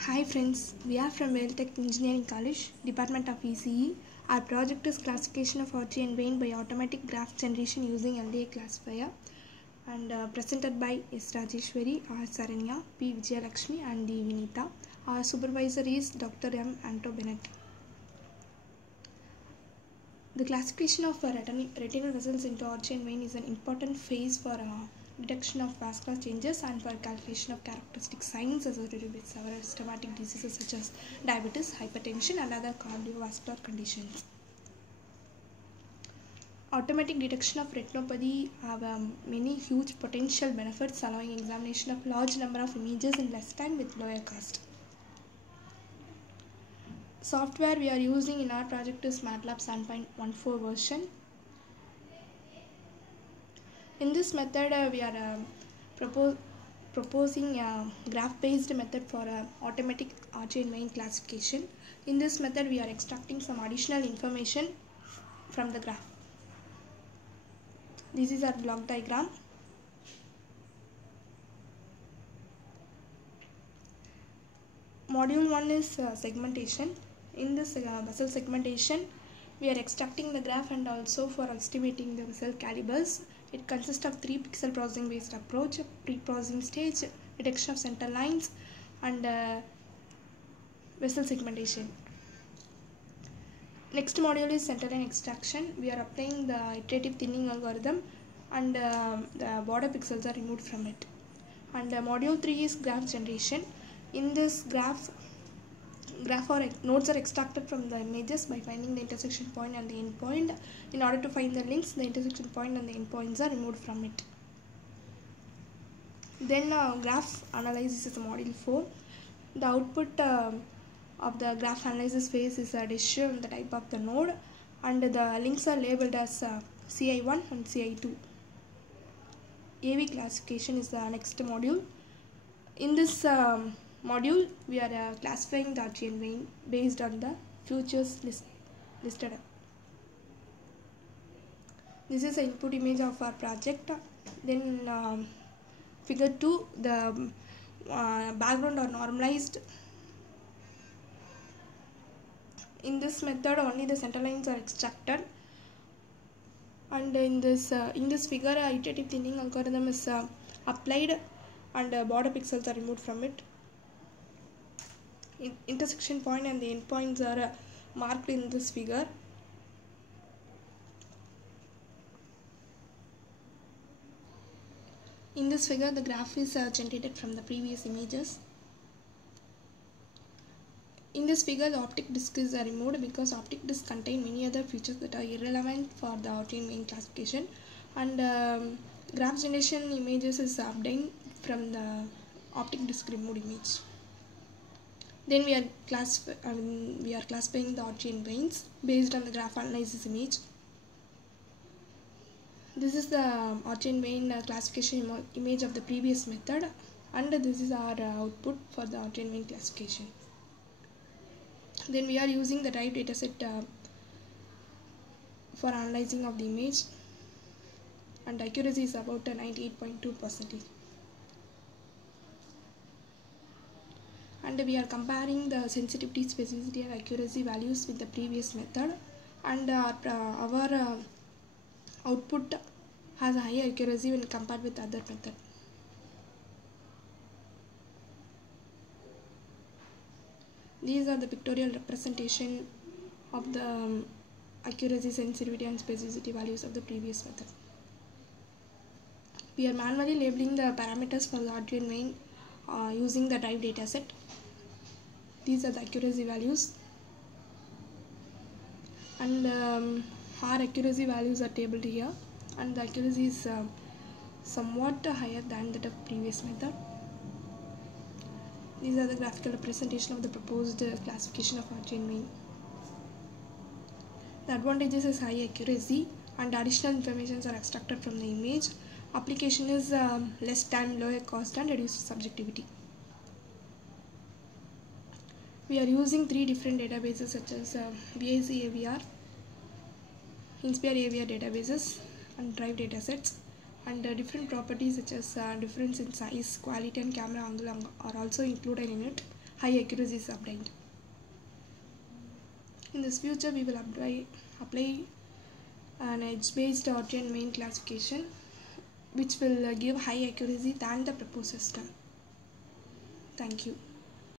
Hi friends, we are from Tech Engineering College, Department of ECE. Our project is classification of Archie and Wayne by automatic graph generation using LDA classifier and presented by S. Rajeshwari, R. Saranya, P. Vijayalakshmi and D. Vinita. Our supervisor is Dr. M. Anto Bennett. The classification of retinal vessels into Archie and Wayne is an important phase for detection of vascular changes and for calculation of characteristic signs associated with several systematic diseases such as diabetes, hypertension and other cardiovascular conditions. Automatic detection of retinopathy have many huge potential benefits, allowing examination of large number of images in less time with lower cost. Software we are using in our project is MATLAB 7.14 version. In this method, we are proposing a graph-based method for automatic Archie and Wayne classification. In this method, we are extracting some additional information from the graph. This is our block diagram. Module 1 is segmentation. In this vessel segmentation, we are extracting the graph and also for estimating the vessel calibers. It consists of 3 pixel processing based approach, pre-processing stage, detection of center lines and vessel segmentation. Next module is center line extraction. We are applying the iterative thinning algorithm and the border pixels are removed from it. And module 3 is graph generation. In this graph or nodes are extracted from the images by finding the intersection point and the end point. In order to find the links, the intersection point and the end points are removed from it. Then graph analysis is module 4. The output of the graph analysis phase is a decision on the type of the node and the links are labeled as CI1 and CI2. AV classification is the next module. In this module, we are classifying the Archie and Wayne based on the features listed. This is the input image of our project. Then figure 2, the background are normalized. In this method, only the center lines are extracted. And in this figure, iterative thinning algorithm is applied and border pixels are removed from it. Intersection point and the end points are marked in this figure. In this figure, the graph is generated from the previous images. In this figure, the optic disc is removed because optic disc contain many other features that are irrelevant for the Archie and Wayne classification. And graph generation images is obtained from the optic disc removed image. Then we are classifying the Archie and Waynes based on the graph analysis image. This is the Archie and Wayne classification image of the previous method, and this is our output for the Archie and Wayne classification. Then we are using the drive dataset for analyzing of the image, and accuracy is about 98.2%. And we are comparing the sensitivity, specificity and accuracy values with the previous method, and our output has a higher accuracy when compared with other method. These are the pictorial representation of the accuracy, sensitivity and specificity values of the previous method. We are manually labeling the parameters for the Archie and Wayne using the drive dataset. These are the accuracy values, and our accuracy values are tabled here, and the accuracy is somewhat higher than that of previous method. These are the graphical representation of the proposed classification of Archie and Wayne. The advantages is high accuracy and additional informations are extracted from the image. Application is less time, lower cost and reduced subjectivity. We are using 3 different databases such as BIC AVR, Inspire AVR databases and drive datasets, and different properties such as difference in size, quality and camera angle are also included in it. high accuracy is obtained. In this future, we will apply an edge-based Gaussian mean classification, which will give high accuracy than the proposed system. Thank you.